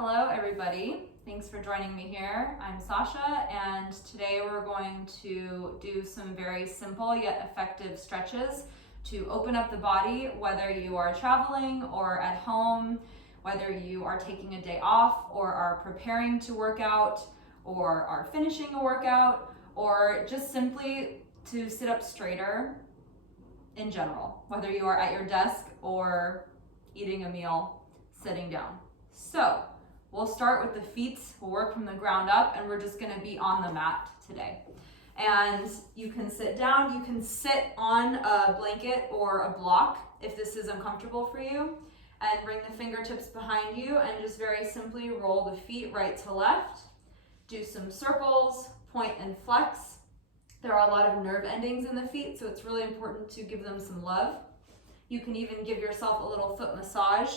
Hello everybody, thanks for joining me here. I'm Sasha and today we're going to do some very simple yet effective stretches to open up the body, whether you are traveling or at home, whether you are taking a day off or are preparing to work out or are finishing a workout, or just simply to sit up straighter in general, whether you are at your desk or eating a meal sitting down. So we'll start with the feet. We'll work from the ground up and we're just gonna be on the mat today. And you can sit down, you can sit on a blanket or a block if this is uncomfortable for you, and bring the fingertips behind you and just very simply roll the feet right to left. Do some circles, point and flex. There are a lot of nerve endings in the feet, so it's really important to give them some love. You can even give yourself a little foot massage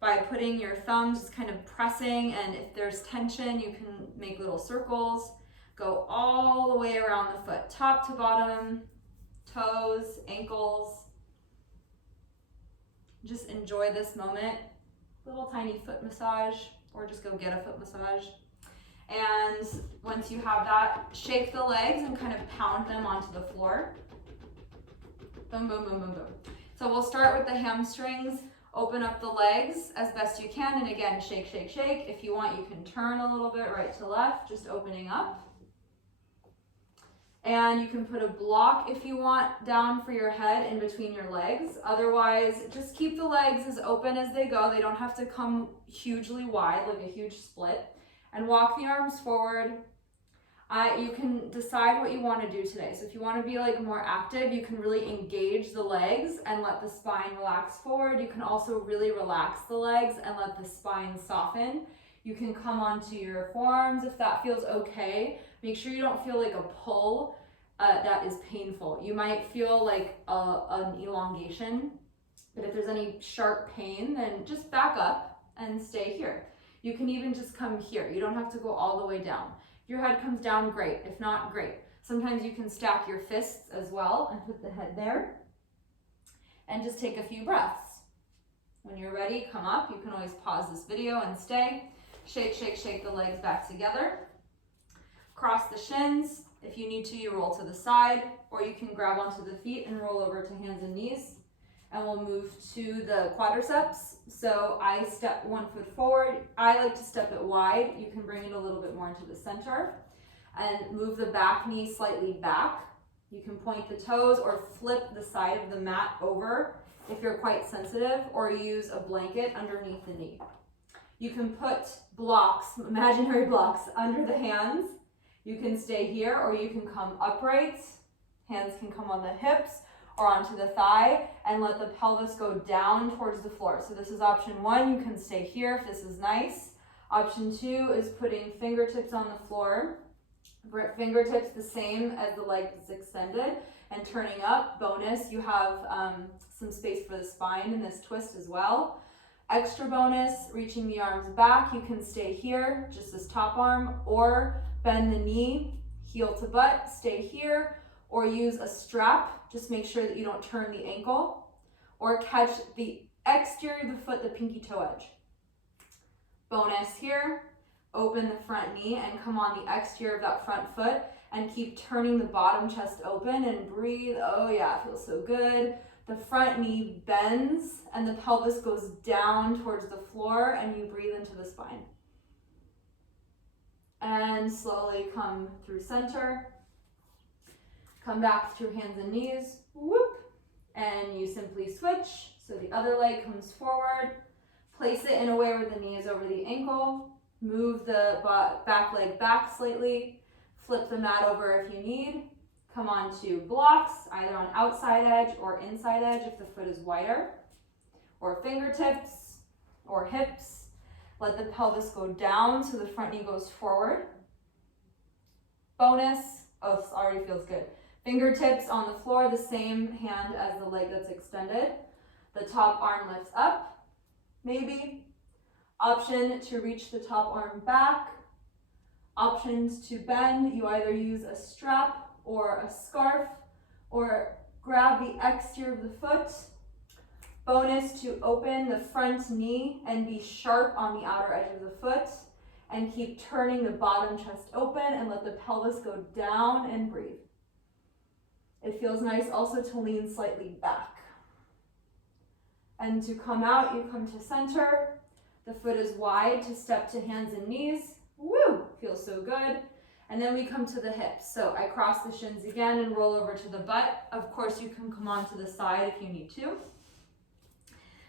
by putting your thumbs, just kind of pressing, and if there's tension, you can make little circles. Go all the way around the foot, top to bottom, toes, ankles. Just enjoy this moment. Little tiny foot massage, or just go get a foot massage. And once you have that, shake the legs and kind of pound them onto the floor. Boom, boom, boom, boom, boom. So we'll start with the hamstrings. Open up the legs as best you can, and again, shake, shake, shake. If you want, you can turn a little bit right to left, just opening up. And you can put a block if you want down for your head in between your legs. Otherwise, just keep the legs as open as they go. They don't have to come hugely wide, like a huge split. And walk the arms forward. You can decide what you want to do today. So if you want to be like more active, you can really engage the legs and let the spine relax forward. You can also really relax the legs and let the spine soften. You can come onto your forearms if that feels okay. Make sure you don't feel like a pull that is painful. You might feel like an elongation, but if there's any sharp pain, then just back up and stay here. You can even just come here. You don't have to go all the way down. If your head comes down, great. If not, great. Sometimes you can stack your fists as well and put the head there. And just take a few breaths. When you're ready, come up. You can always pause this video and stay. Shake, shake, shake the legs back together. Cross the shins. If you need to, you roll to the side, or you can grab onto the feet and roll over to hands and knees. And we'll move to the quadriceps. So I step 1 foot forward. I like to step it wide. You can bring it a little bit more into the center and move the back knee slightly back. You can point the toes or flip the side of the mat over if you're quite sensitive, or use a blanket underneath the knee. You can put blocks, imaginary blocks, under the hands. You can stay here, or you can come upright. Hands can come on the hips or onto the thigh, and let the pelvis go down towards the floor. So this is option 1. You can stay here if this is nice. Option 2 is putting fingertips on the floor. Fingertips the same as the leg is extended, and turning up. Bonus, you have some space for the spine in this twist as well. Extra bonus, reaching the arms back. You can stay here, just this top arm, or bend the knee, heel to butt, stay here, or use a strap. Just make sure that you don't turn the ankle, or catch the exterior of the foot, the pinky toe edge. Bonus here, open the front knee and come on the exterior of that front foot and keep turning the bottom chest open and breathe. Oh yeah, it feels so good. The front knee bends and the pelvis goes down towards the floor, and you breathe into the spine. And slowly come through center. Come back through hands and knees, whoop, and you simply switch. So the other leg comes forward, place it in a way where the knee is over the ankle, move the back leg back slightly, flip the mat over if you need, come onto blocks, either on outside edge or inside edge if the foot is wider, or fingertips or hips. Let the pelvis go down so the front knee goes forward. Bonus, oh, this already feels good. Fingertips on the floor, the same hand as the leg that's extended. The top arm lifts up, maybe. Option to reach the top arm back. Options to bend, you either use a strap or a scarf, or grab the exterior of the foot, Bonus to open the front knee and be sharp on the outer edge of the foot, and keep turning the bottom chest open and let the pelvis go down and breathe. It feels nice also to lean slightly back. And to come out, you come to center. The foot is wide to step to hands and knees. Woo, feels so good. And then we come to the hips. So I cross the shins again and roll over to the butt. Of course, you can come onto the side if you need to.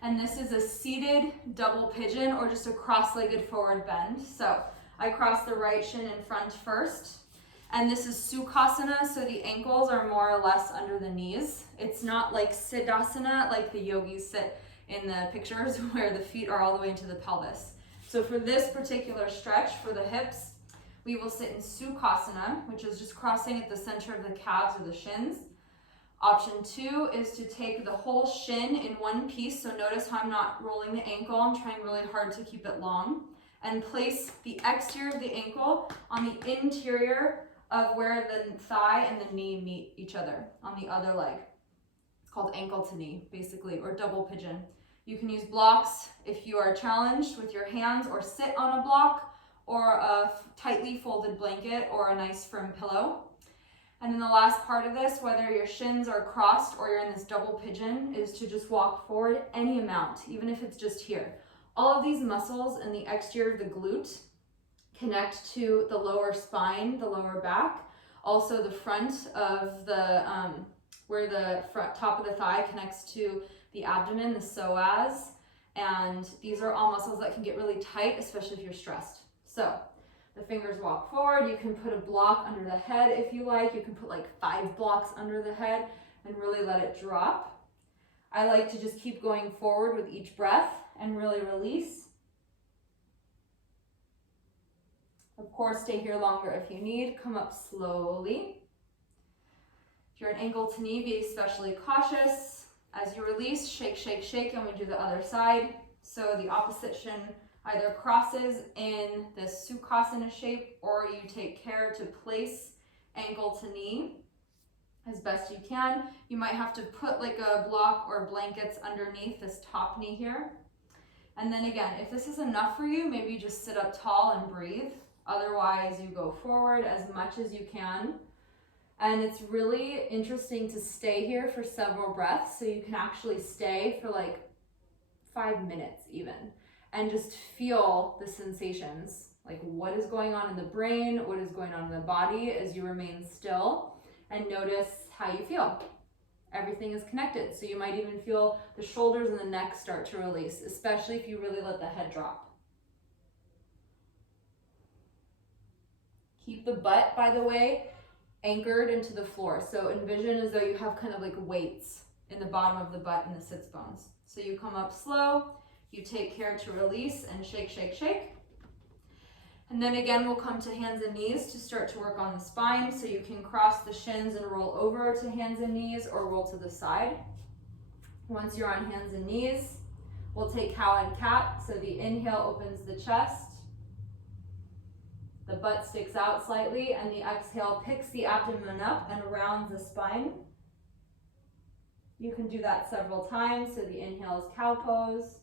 And this is a seated double pigeon or just a cross-legged forward bend. So I cross the right shin in front first. And this is Sukhasana, so the ankles are more or less under the knees. It's not like Siddhasana, like the yogis sit in the pictures where the feet are all the way into the pelvis. So for this particular stretch for the hips, we will sit in Sukhasana, which is just crossing at the center of the calves or the shins. Option 2 is to take the whole shin in one piece. So notice how I'm not rolling the ankle. I'm trying really hard to keep it long. And place the exterior of the ankle on the interior of where the thigh and the knee meet each other on the other leg. It's called ankle to knee, basically, or double pigeon. You can use blocks if you are challenged with your hands, or sit on a block, or a tightly folded blanket, or a nice firm pillow. And then the last part of this, whether your shins are crossed or you're in this double pigeon, is to just walk forward any amount, even if it's just here. All of these muscles in the exterior of the glute connect to the lower spine, the lower back. Also the front of the, where the front top of the thigh connects to the abdomen, the psoas. And these are all muscles that can get really tight, especially if you're stressed. So the fingers walk forward. You can put a block under the head if you like. You can put like 5 blocks under the head and really let it drop. I like to just keep going forward with each breath and really release. Of course, stay here longer if you need. Come up slowly. If you're an ankle to knee, be especially cautious. As you release, shake, shake, shake, and we do the other side. So the opposite shin either crosses in this Sukhasana shape, or you take care to place ankle to knee as best you can. You might have to put like a block or blankets underneath this top knee here. And then again, if this is enough for you, maybe just sit up tall and breathe. Otherwise, you go forward as much as you can. And it's really interesting to stay here for several breaths, so you can actually stay for like 5 minutes even, and just feel the sensations, like what is going on in the brain, what is going on in the body as you remain still, and notice how you feel. Everything is connected, so you might even feel the shoulders and the neck start to release, especially if you really let the head drop. Keep the butt, by the way, anchored into the floor. So envision as though you have kind of like weights in the bottom of the butt and the sits bones. So you come up slow, you take care to release and shake, shake, shake. And then again, we'll come to hands and knees to start to work on the spine. So you can cross the shins and roll over to hands and knees, or roll to the side. Once you're on hands and knees, we'll take cow and cat. So the inhale opens the chest. The butt sticks out slightly, and the exhale picks the abdomen up and rounds the spine. You can do that several times. So the inhale is cow pose.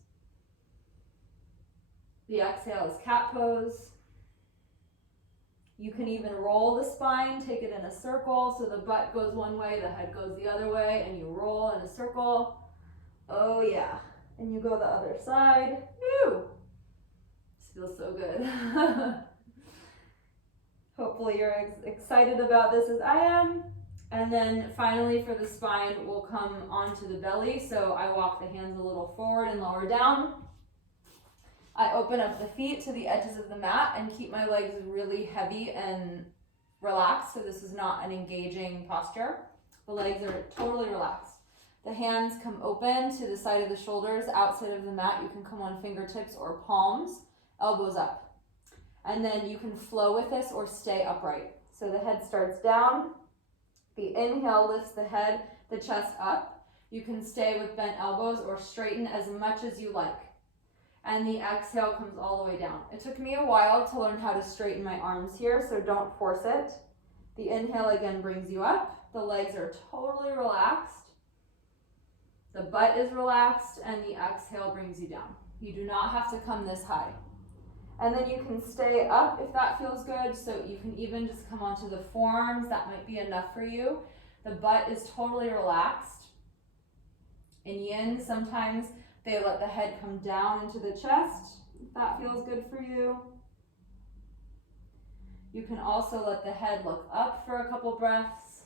The exhale is cat pose. You can even roll the spine, take it in a circle. So the butt goes one way, the head goes the other way, and you roll in a circle. Oh yeah. And you go the other side. Woo! This feels so good. Hopefully you're excited about this as I am. And then finally for the spine, we'll come onto the belly. So I walk the hands a little forward and lower down. I open up the feet to the edges of the mat and keep my legs really heavy and relaxed. So this is not an engaging posture. The legs are totally relaxed. The hands come open to the side of the shoulders, outside of the mat. You can come on fingertips or palms, elbows up. And then you can flow with this or stay upright. So the head starts down. The inhale lifts the head, the chest up. You can stay with bent elbows or straighten as much as you like. And the exhale comes all the way down. It took me a while to learn how to straighten my arms here, so don't force it. The inhale again brings you up. The legs are totally relaxed. The butt is relaxed and the exhale brings you down. You do not have to come this high. And then you can stay up if that feels good. So you can even just come onto the forearms. That might be enough for you. The butt is totally relaxed. In yin, sometimes they let the head come down into the chest, if that feels good for you. You can also let the head look up for a couple breaths.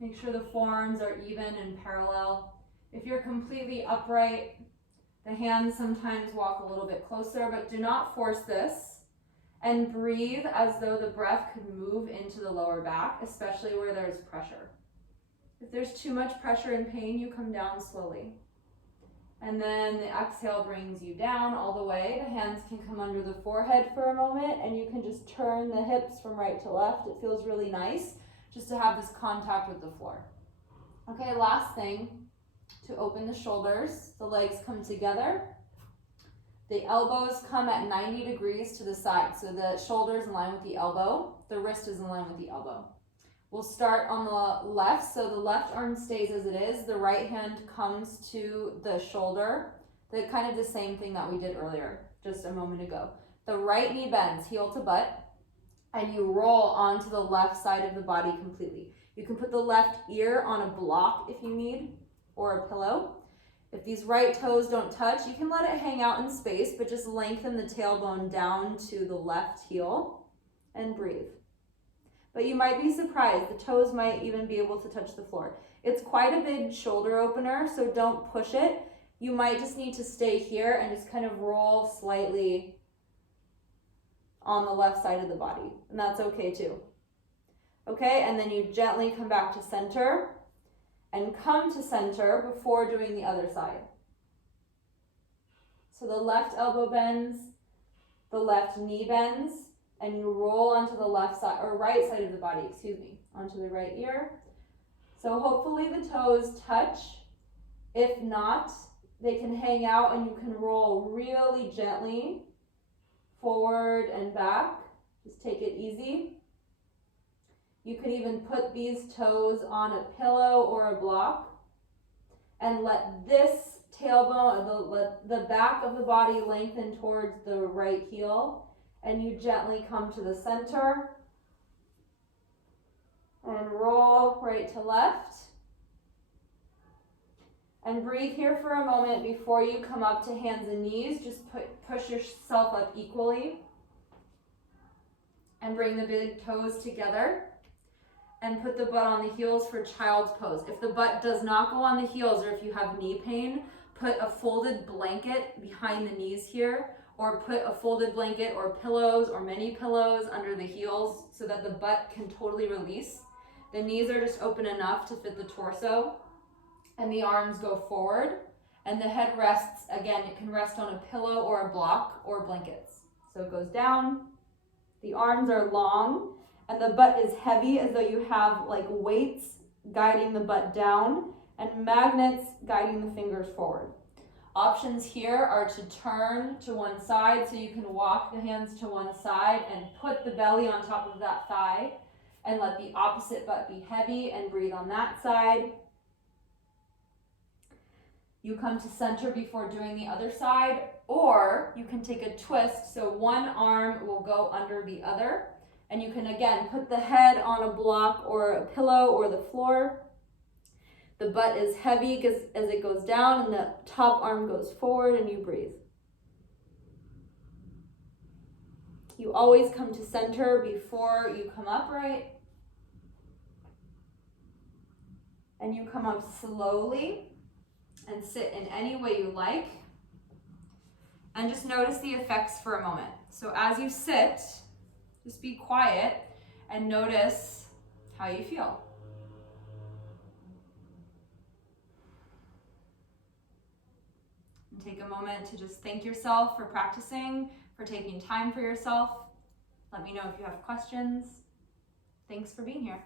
Make sure the forearms are even and parallel. If you're completely upright, the hands sometimes walk a little bit closer, but do not force this. And breathe as though the breath could move into the lower back, especially where there's pressure. If there's too much pressure and pain, you come down slowly. And then the exhale brings you down all the way. The hands can come under the forehead for a moment, and you can just turn the hips from right to left. It feels really nice just to have this contact with the floor. Okay, last thing, to open the shoulders, the legs come together. The elbows come at 90 degrees to the side. So the shoulder is in line with the elbow. The wrist is in line with the elbow. We'll start on the left. So the left arm stays as it is. The right hand comes to the shoulder. The kind of the same thing that we did earlier, just a moment ago. The right knee bends, heel to butt, and you roll onto the left side of the body completely. You can put the left ear on a block if you need, or a pillow. If these right toes don't touch, you can let it hang out in space, but just lengthen the tailbone down to the left heel and breathe. But you might be surprised, the toes might even be able to touch the floor. It's quite a big shoulder opener, so don't push it. You might just need to stay here and just kind of roll slightly on the left side of the body, and that's okay too. Okay, and then you gently come back to center and come to center before doing the other side. So the left elbow bends, the left knee bends, and you roll onto the left side, or right side of the body, onto the right ear. So hopefully the toes touch. If not, they can hang out and you can roll really gently forward and back. Just take it easy. You could even put these toes on a pillow or a block and let this tailbone, the back of the body lengthen towards the right heel, and you gently come to the center and roll right to left. And breathe here for a moment before you come up to hands and knees. Just push yourself up equally and bring the big toes together. And put the butt on the heels for child's pose. If the butt does not go on the heels, or if you have knee pain, put a folded blanket behind the knees here, or put a folded blanket or pillows or many pillows under the heels so that the butt can totally release. The knees are just open enough to fit the torso, and the arms go forward, and the head rests, again, it can rest on a pillow or a block or blankets. So it goes down, the arms are long, and the butt is heavy as though you have like weights guiding the butt down and magnets guiding the fingers forward. Options here are to turn to one side, so you can walk the hands to one side and put the belly on top of that thigh and let the opposite butt be heavy and breathe on that side. You come to center before doing the other side, or you can take a twist, so one arm will go under the other. And you can, again, put the head on a block or a pillow or the floor. The butt is heavy because as it goes down and the top arm goes forward, and you breathe. You always come to center before you come upright. And you come up slowly and sit in any way you like. And just notice the effects for a moment. So as you sit, just be quiet and notice how you feel. And take a moment to just thank yourself for practicing, for taking time for yourself. Let me know if you have questions. Thanks for being here.